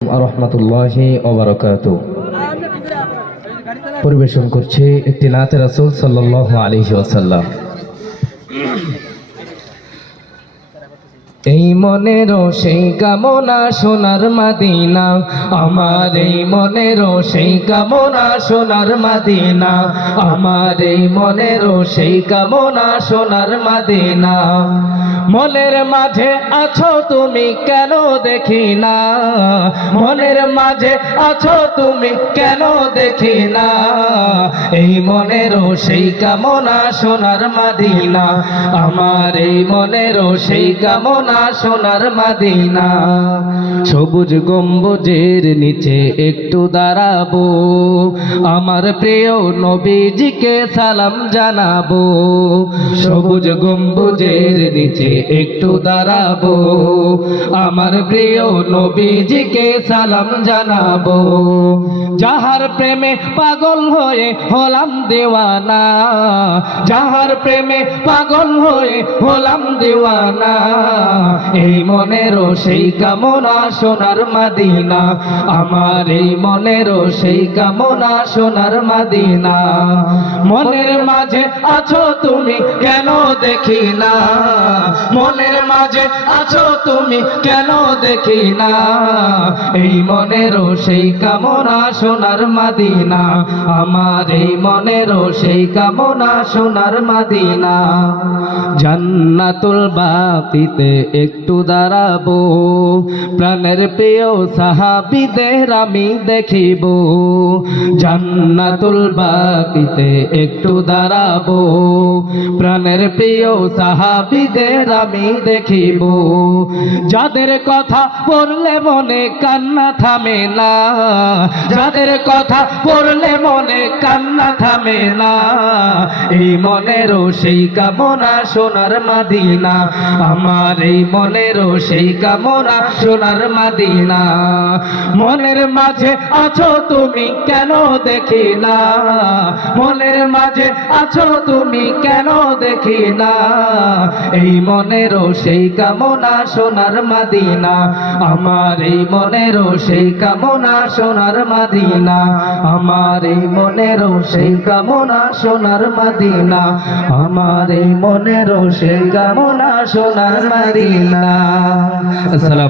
রহমতুল্লাহি ওয়া বারাকাতুহু। পরিবেশন করছে একটি নাতে রাসূল সাল্লাল্লাহু আলাইহি ওয়াসাল্লাম। এই মনেরও সেই কামনা সোনার মদিনা, আমার এই মনেরও সেই কামনা সোনার মদিনা, আমার এই মনেরও সেই কামনা সোনার মদিনা। মনের মাঝে আছো তুমি কেন দেখি না, মনের মাঝে আছো তুমি কেন দেখি না, এই মনেরও সেই কামনা সোনার মদিনা, আমার এই মনেরও সেই কামনা সোনার মদিনা। সবুজ গম্বুজের নিচে একটু দাঁড়াবো, আমার প্রিয় নবীজিকে সালাম জানাবো। সবুজ গম্বুজের নিচে একটু দাঁড়াবো, আমার প্রিয় নবীজিকে সালাম জানাবো। যাহার প্রেমে পাগল হয়ে হলাম দেওয়ানা, যাহার প্রেমে পাগল হয়ে হলাম দেওয়ানা, এই মনেরও সেই কামনা সোনার মদিনা, আমার এই মনেরও সেই কামনা সোনার মদিনা। মনের মাঝে আছো তুমি কেন দেখি না, মনের মাঝে আছো তুমি কেন দেখি না, এই মনেরও সেই কামনা সোনার মদিনা, আমার এই মনেরও সেই কামনা সোনার মদিনা। জান্নাতুল বাকিতে একটু দাঁড়াবো, প্রাণের প্রিয় সাহাবীদের আমি দেখিব। জান্নাতুল বাকিতে একটু দাঁড়াবো, প্রাণের প্রিয় সাহাবীদের আমি দেখিব। যাদের কথা পড়লে মনে কান্না থামে না, যাদের কথা পড়লে মনে কান্না থামে না, এই মনেরও সেই কামনা সোনার মদিনা, আমার এই মনেরও সেই কামনা সোনার মদিনা। মনের মাঝে আছো তুমি কেন দেখি না, মনের মাঝে আছো তুমি কেন দেখি না, এই মনেরও সেই কামনা সোনার মদিনা, আমার এই মনেরও সেই কামনা সোনার মদিনা, আমার এই মনেরও সেই কামনা সোনার মদিনা, আমার এই মনেরও সেই কামনা সোনার মদিনা। আসসালাম।